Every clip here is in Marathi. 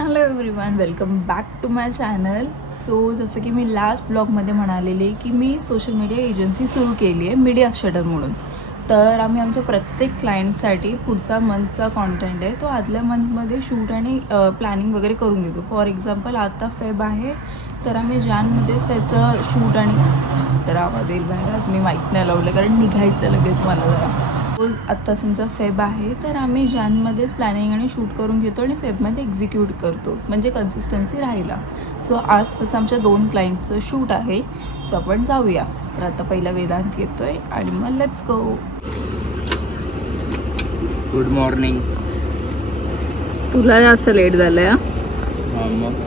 Hello everyone, welcome back to my channel. So जसं की मी लास्ट ब्लॉगमध्ये म्हणालेले की मी सोशल मीडिया एजन्सी सुरू केली आहे मीडिया शटर म्हणून. तर आम्ही आमच्या प्रत्येक क्लायंटसाठी पुढचा मंथचा कॉन्टेंट आहे तो आदल्या मंथमध्ये शूट आणि प्लॅनिंग वगैरे करून घेतो. फॉर एक्झाम्पल आता फेब आहे तर आम्ही जानमध्येच त्याचं शूट आणि जरा आवाज येईल बाहेर, आज मी माईक नाही लावलं कारण निघायचं लगेच मला जरा. आत्ता समजा फेब आहे तर आम्ही जानमध्येच प्लॅनिंग आणि शूट करून घेतो आणि फेबमध्ये एक्झिक्यूट करतो, म्हणजे कन्सिस्टन्सी राहिला. सो आज तसं आमच्या 2 क्लायंटचं शूट आहे. सो आपण जाऊया. तर आता पहिला वेदांत येतोय आणि मग लेट्स गो. Good morning. तुला जास्त लेट झालंय. मग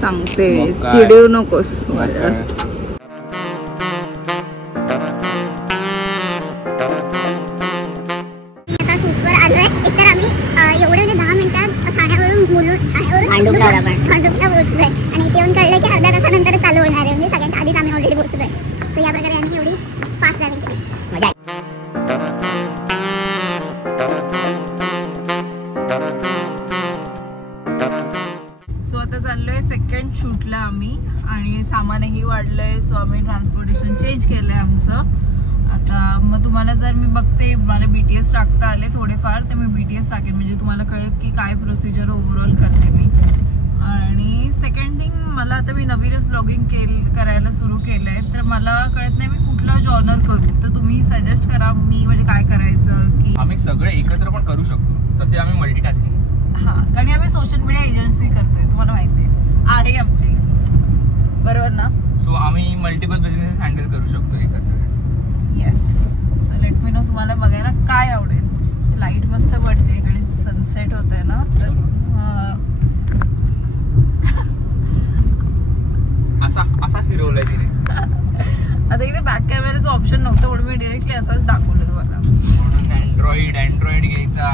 सांगते, चिडू नकोस. भांडुपला पोहोचलोय आणि इथे येऊन कळलं की अर्ध्या तासानंतर चालू होणार आहे. म्हणजे सगळ्यांच्या आधीच आम्ही ऑलरेडी पोहोचलोय. तर या प्रकारे आम्ही एवढी फास्ट ड्रायव्हिंग केली. सो आता चाललोय सेकंड शूटला आम्ही आणि सामानही वाढलंय. सो आम्ही ट्रान्सपोर्टेशन चेंज केलंय आमचं. आता मग तुम्हाला जर मी बघते मला BTS टाकता आले थोडेफार तर मी BTS टाकेन, म्हणजे तुम्हाला कळेल की काय प्रोसिजर ओव्हरऑल करते मी. आणि सेकंड थिंग, मला आता मी नवीनच ब्लॉगिंग करायला सुरू केलं आहे तर मला कळत नाही मी कुठला जॉनर करू. तर तुम्ही सजेस्ट करा मी म्हणजे काय करायचं. की आम्ही सगळे एकत्र पण करू शकतो, तसे आम्ही मल्टीटास्किंग. हां, कारण आम्ही सोशल मीडिया एजन्सी करतोय, तुम्हाला माहिती आहे आमची, बरोबर ना. सो आम्ही मल्टिपल बिझनेसेस हँडल करू शकतो एकाच वेळेस. Yes. So let me know तुम्हाला बघायला काय आवडेल. लाईट मस्त पडते इकडे, सनसेट होत आहे ना. तर असा फिरवलाय तिने. आता इथे बॅक कॅमेराचं ऑप्शन नव्हतं म्हणून मी डिरेक्टली असंच दाखवलं तुम्हाला. म्हणून अँड्रॉइड घ्यायचा.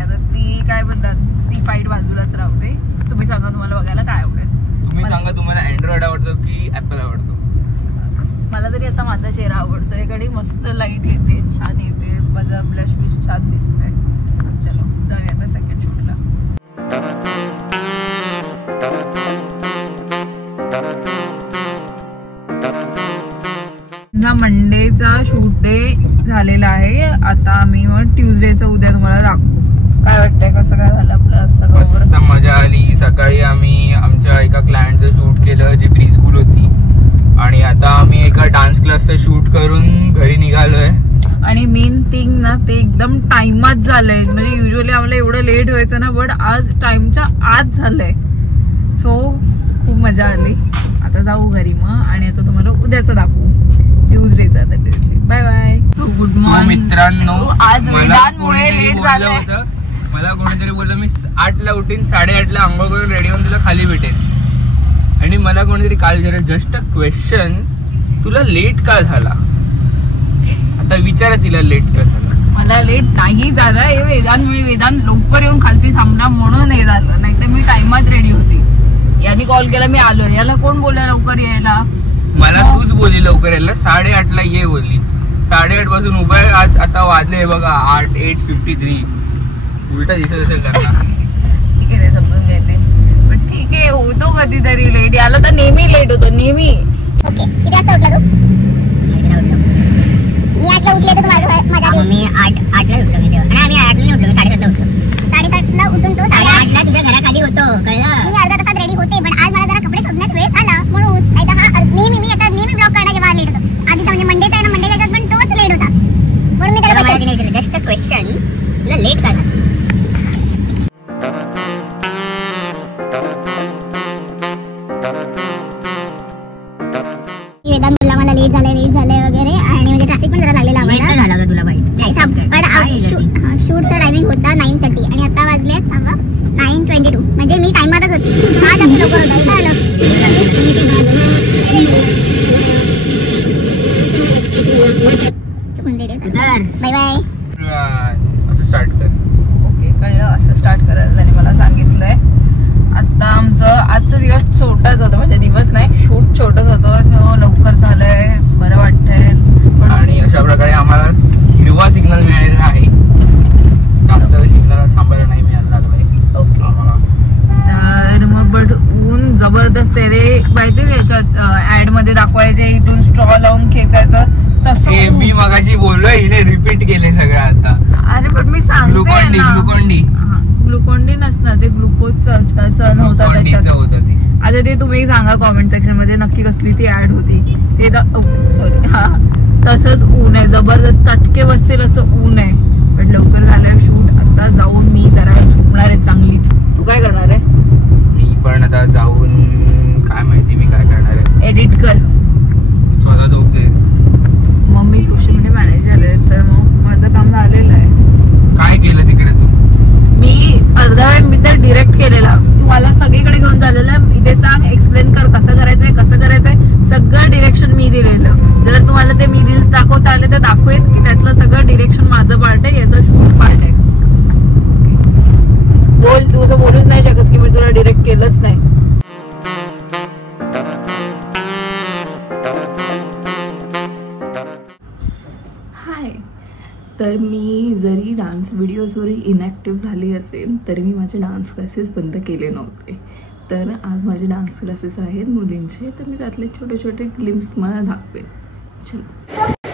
आता ती काय म्हणतात ती फाईट बाजूलाच राहू दे. तुम्ही सांगा तुम्हाला बघायला काय आवडेल. तुम्ही सांगा तुम्हाला अँड्रॉइड आवडतो की ऍपल आवडतो. मला तरी आता माझा चेहरा आवडतो. इकडे मस्त लाईट येते, छान येते, माझा ब्लश बिश छान दिसतंय. चलो जाऊया आता सेकंड शूटला. मंडेचा शूट डे झालेला आहे. आता आम्ही मग ट्यूजडेचं उद्या तुम्हाला दाखवू. काय वाटतंय कसं काय झालं आपलं सगळं. मस्त मजा आली. सकाळी आम्ही आमच्या एका क्लायंटचं शूट केलं जी प्री स्कूल होती आणि आता आम्ही एका डान्स क्लासचं शूट करून घरी निघालोय. आणि मेन थिंग ना ते एकदम टाइमात झालंय. म्हणजे युजली आम्हाला एवढं लेट व्हायचं ना, बट आज टाइमच्या आत झालंय. सो खूप मजा आली. आता जाऊ घरी मग आणि आता तुम्हाला उद्याचं दाखवू ट्यूजडेचा. Bye bye. गुड मॉर्निंग मित्रांनो. आज वेदांमुळे लेट झालंय. मला कोणीतरी बोललं मी 8ला उठीन, 8:30ला आंघोळ करून रेडी होऊन तुला खाली भेटेन. आणि मला कोणीतरी काल विचारलं जस्ट अ क्वेश्चन, तुला लेट का झाला. आता विचारा तिला लेट का झाला. मला लेट नाही झालं, हे वेदांमुळे. वेदांत लवकर येऊन खालती थांबला म्हणून हे झालं, नाहीतर मी टाइमात रेडी होती. याने कॉल केला मी आलो. याला कोण बोलला लवकर यायला. मला तूच बोलली लवकर यायला. 8:30ला ये बोलली. 8:30 पासून उभा आहे. आता वाजले बघा 8:53. उलटा दिसत असेल त्यांना. ठीक आहे, ते समजून घ्यायचे. पण ठीक आहे, होतो कधीतरी लेट. याला तर नेहमी लेट होतो, नेहमी. ओके, किती वाजता उठला तू. मी 8ला उठले तर तुम्हाला मजा आली. मी 8ला उठलो मी तेव्हा. आणि आम्ही 8ला उठलो, 7:30ला उठलो. 7:30ला उठून तो 8:30ला तुझ्या घराखाली होतो, कळलं. मी अर्धा तासात रेडी होते पण आज मला जरा कपडे शोधण्यात वेळ झाला म्हणून. नाहीतर नेहमी ब्लॉग करणार जेव्हा लेट होतो. आधीचा म्हणजे मंडेचा आहे ना, मंडेच्या याच्यात पण तोच लेट होता म्हणून मी त्याला विचारलं जस्ट अ क्वेश्चन, तुला लेट का झाला. वेदांत बोलला मला लेट झालंय वगैरे. आणि म्हणजे ट्रॅफिक पण जरा लागलेला आम्हाला. झाला होता तुला. शूटचा टायमिंग होता 9:30 आणि आता वाजले थांबा करत असते ते माहिती याच्यात ऍड मध्ये दाखवायचे इथून स्ट्रॉ लावून खेचायचं तसं. मी मगाशी बोललो हिने रिपीट केले सगळं आता. अरे पण मी सांगते ग्लुकोंडी नसणार ते ग्लुकोज असतं सण होता त्याच्यात. आता ते तुम्ही सांगा कॉमेंट सेक्शन मध्ये नक्की कसली ती ऍड होती ते. सॉरी हा तसंच ऊन आहे जबरदस्त चटके बसतील असं ऊन आहे. पण लवकर झालंय शूट. आता जाऊन मी जरा झोपणार आहे चांगलीच. तू काय करणार आहे? मी पण आता जाऊन काय माहिती मी काय करणार आहे. एडिट कर. स्वतः झोपते. मग मी सोशल मीडिया मॅनेजर आहे तर मग माझं काम झालेलं आहे. काय केलं तिकडे तू? मी अर्धा वेळ मी तर डिरेक्ट केलेला. तू मला सगळीकडे घेऊन झालेलं. इथे सांग एक्सप्लेन कर कसं करायचंय सगळं डिरेक्शन मी दिलेलं. जर तुम्हाला ते मी रील्स दाखवता आले तर दाखवेन की त्यातलं सगळं डिरेक्शन माझं पार्ट आहे याचं शूट पार्ट आहे. बोल तू असं बोलूच नाही शकत की मी तुला डिरेक्ट केलंच नाही. हाय. तर मी जरी डान्स व्हिडिओजवरही इनॅक्टिव्ह झाली असेल तरी मी माझे डान्स क्लासेस बंद केले नव्हते. तर आज माझे डान्स क्लासेस आहेत मुलींचे. तर मी त्यातले छोटे छोटे ग्लिम्स तुम्हाला दाखवेन. चलो.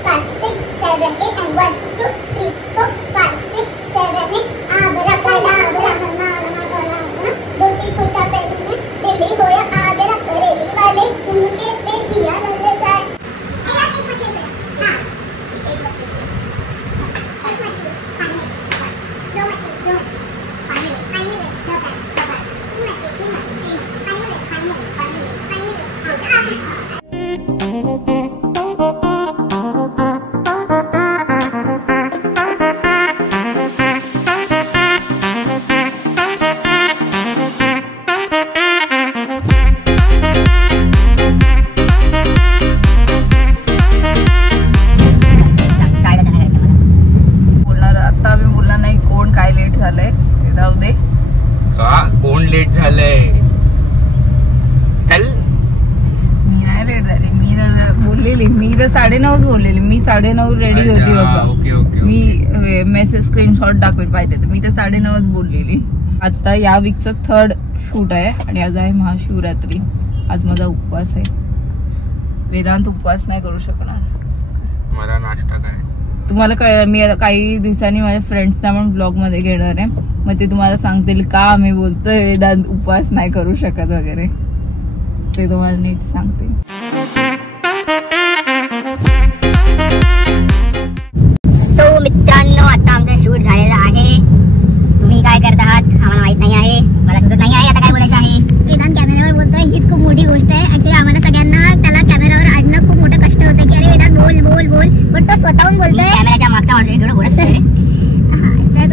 5, 6, 7, 8 and 1, 2, 3, 4, 5, 6, 7, 8 आदरा कड़ा आदरा ना दो तीन कुर्ता पहन में दिल्ली होया आदरा करे वाले झुमके पे जिया लल्ले जाए. एक मछली हां एक मछली पानी में दो मछली पानी में दो तीन मछली पानी में लेट झालंय. चल. मी नाही लेट झाली. मी बोललेली मी तर 9:30 बोललेली. मी 9:30 रेडी होती बाबा. मी मेसेज स्क्रीनशॉट दाखवेल पाहिजे तर मी तर 9:30 बोललेली. आता या वीकचं 3rd शूट आहे आणि आज आहे महाशिवरात्री. आज माझा उपवास आहे. वेदांत उपवास नाही करू शकणार. मला नाश्ता करायचा. तुम्हाला कळलं मी काही दिवसांनी माझ्या फ्रेंड्सना पण ब्लॉग मध्ये घेणार आहे. मग ते तुम्हाला सांगतील का आम्ही बोलतोय वेदांत उपवास नाही करू शकत वगैरे ते तुम्हाला नीट सांगते. सो मित्रांनो आता आमचं शूट झालेलं आहे. तुम्ही काय करत आहात आम्हाला माहित नाही आहे. मला सुचत नाही आहे आता काय बोलायचं आहे. वेदांत कॅमेरावर बोलतोय हीच खूप मोठी गोष्ट आहे. ऍक्च्युली आम्हाला सगळ्यांना त्याला कॅमेरावर आणणं खूप मोठं कष्ट होतं की अरे वेदांत बोल बोल बोल. पण तो स्वतःहून बोलतोय. कॅमेराच्या मागचा माणूस थोडं बोलत आहे. तो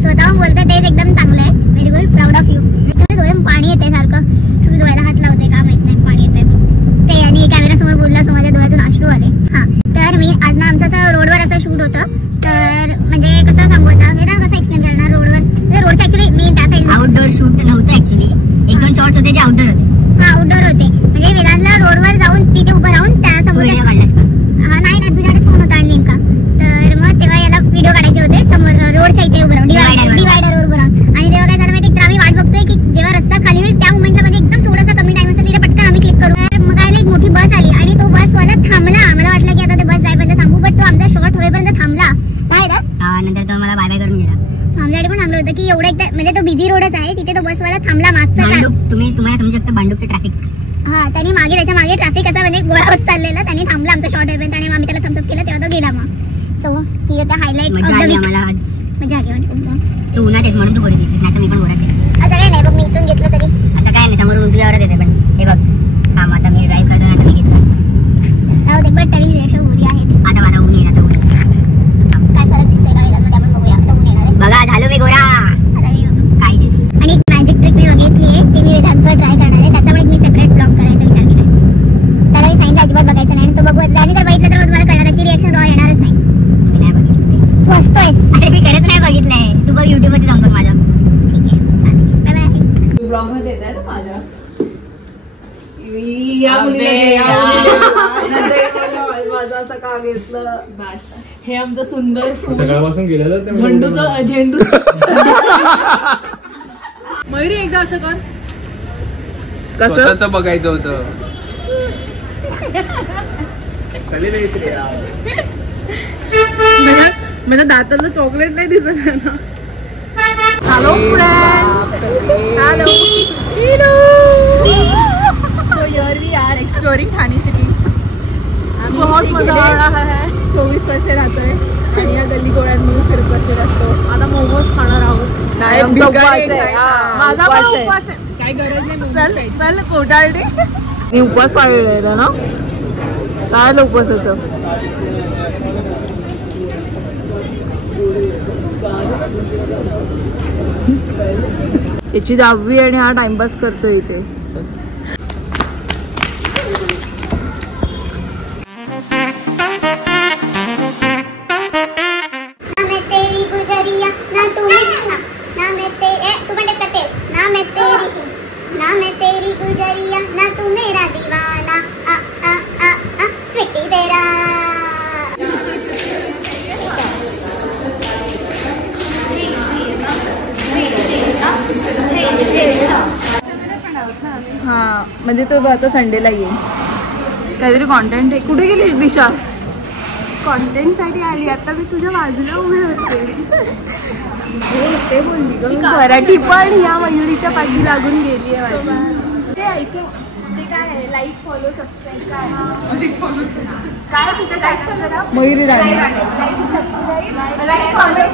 स्वतःहून बोलतोय तेच एकदम चांगलं आहे. Very good. Proud of you. डोळ्यात पाणी येते सारखं. तुम्ही डोळ्याला हात लावते का माहित नाही पाणी येते ते. आणि कॅमेरासमोर बोलला सो माझ्या डोळ्यातून अश्रू आले. हा तर मी आज ना आमचं असं रोडवर असं शूट होतं. तर म्हणजे कसं सांगू आता वेदांत कसं एक्सप्लेन करणार. रोडचं ऍक्च्युली मी त्या साईड आउटडोर शूट नव्हतं. ऍक्च्युली 1-2 शॉट्स होते जे आउटडोर होते. हा आउटडोर होते. म्हणजे वेदांतला रोडवर जाऊन तिथे उभं राहून त्या समोर काढलास का? हा नाही ना तुझ्याकडेच फोन होता आणि नेमका. तर मग तेव्हा याला व्हिडिओ काढायचे होते समोर रोडच्या इथे उभं राहून डिवायडरवर उभं राहून. आणि तेव्हा काय झालं माहिती तर आम्ही वाट बघतोय की जेव्हा रस्ता खाली होईल त्या मोमेंटला म्हणजे एकदम थोडासा कमी टाइम असेल तिथे पटकन आम्ही क्लिक करू. तर मग काय एक मोठी बस आली आणि तो बसवाला थांबला. आम्हाला वाटलं की आता ते बस जाईपर्यंत थांबू. बट तो आमचा शॉट होईपर्यंत थांबला नाही ना. नंतर तो मला बाय बाय करून गेला. आमच्याकडे पण थांबलं होतं की एवढं एकदा म्हणजे तो बिझी रोडच आहे तिथे तो बसवाला थांबला. मागचा तुम्हाला समजू शकता भांडूपचं ट्रॅफिक. हा त्यांनी मागे त्याच्या मागे ट्रॅफिक असा म्हणजे गोळा होत चाललेला. त्यांनी थांबला आमचा शॉट होईपर्यंत आणि आम्ही त्याला थम्सअप केलं तेव्हा तो गेला. मग सो ही होता हायलाइट. मजा आली तू उन्हात म्हणून तू गोरी दिसतेस नाही तर मी पण गोराच आहे. असं काय नाही बघ मी इथून घेतलं तरी असं काय नाही. समोरून तुझ्यावरच येते. पण हे बघ थांब आता मी ड्राईव्ह करतो ना तर मी घेतलं राहू दे. पण तरी मी रिक्षा गोरी आहे. आता मला ऊन येणार. काय फरक दिसतंय का वेदांत मध्ये आपण बघूया. आता ऊन येणार बघा झालो मी गोरा. काय आणि एक मॅजिक ट्रिक मी बघितली आहे ते मी वेदांतवर ट्राय करणार आहे. त्याच्यामुळे मी सेपरेट ब्लॉग करायचा विचार केला. त्याला मी सांगितलं अजिबात बघायचं नाही. आणि तो बघू आणि जर बघितलं तर तुम्हाला कळणार त्याची रिएक्शन रॉ येणारच नाही. मी नाही बघितलं. तू हसतोयस. अरे मी खरंच नाही बघितलंय. तू बघ युट्यूब वरती जाऊन बघ माझं. ठीक आहे चालेल. Bye bye. ब्लॉग मध्ये येत आहे ना माझ्या माझं असं का घेतलं. हे आमचं सुंदर सकाळपासून गेलेलं झेंडूचं मयुरी एकदा असं कर. स्वतःच बघायचं होतं. माझ्या दाताला चॉकलेट नाही दिसत आहे ना. Hello friends, hello. So here we are exploring Thane city. बहुत मजा आ रहा है. 24 वर्ष राहतोय आणि या गल्ली गोळ्यात मी फिरत बसलेला असतो. आता मोमोज खाणार आहोत. माझा उपवास आहे. काय गरज नाही. चल कोटाळडे. मी उपवास पाळलेला आहे ना. काय उपवासाचं याची 10वी आणि हा टाइमपास करतोय इथे. हा म्हणजे तो आता संडेला येईल. काहीतरी कॉन्टेंट आहे. कुठे गेली दिशा? कॉन्टेंट साठी आली. आता मी तुझ्या बाजूला उभे होते. ते बोलली ग. मराठी पण या मयुरीच्या पाठी लागून गेली आहे माझी. ते ऐकू ते काय आहे? लाईक फॉलो सबस्क्राईब काय तुझ्या चॅनलचं नाव? Mayuri Rane. Like subscribe like comment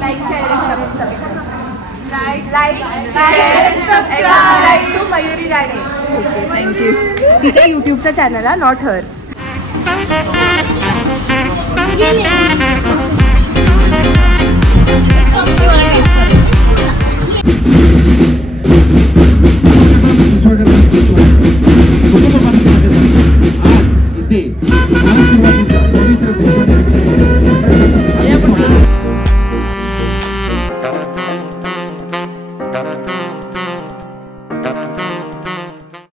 like share subscribe like to Mayuri Rane. Thank you. तिच्या युट्यूबचा चॅनल आहे नॉट हर.